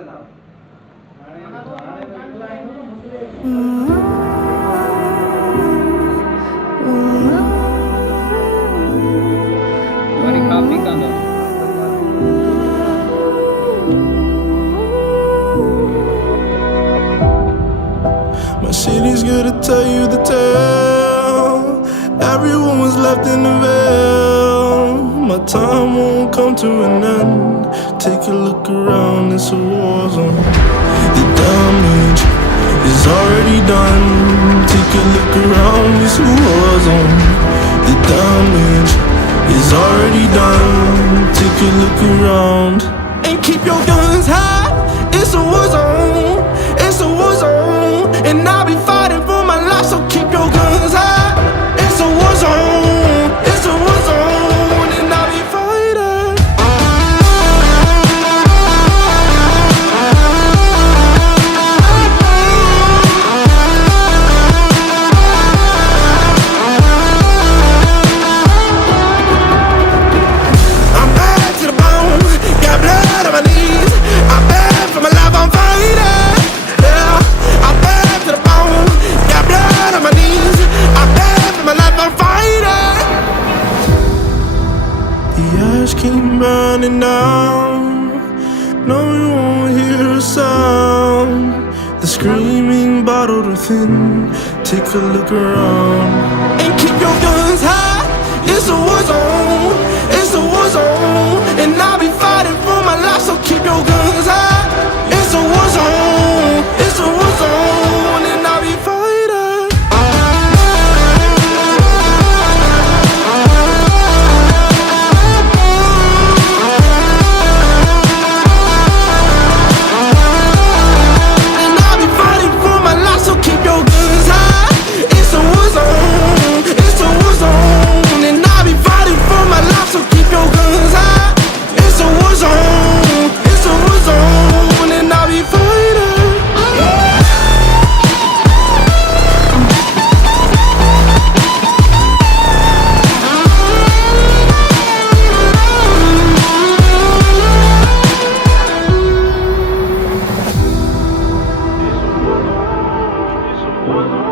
My city's gonna tell you the tale. Everyone was left in the veil. My time won't come to an end. Take a look around, it's a war zone. The damage is already done. Take a look around, it's a war zone. The damage is already done. Take a look around and keep your guns high. It's a war zone. It's a war zone, and I'll be fighting for my life. So keep your guns high. It's a war zone. It's a war zone, and I'll be fighting. I'm bad to the bone, got blood on my knees. I'm bad for my life, I'm fighting. Yeah, I'm bad to the bone, got blood on my knees. I'm bad for my life, I'm fighting. The ash came burning down. No, you won't hear a sound. The screaming bottled within. Take a look around and keep your guns high. It's a war zone. It's a war zone, and I'll be fighting for my life. So keep your guns high. It's a war zone. It's a war zone, and I'll be fighting. And I'll be fighting for my life. So keep your guns high. It's a war zone. It's a war zone, and I'll be fighting for my life. So keep your guns high. It's a war zone. It's a war zone, and I'll be fighting. It's a war zone.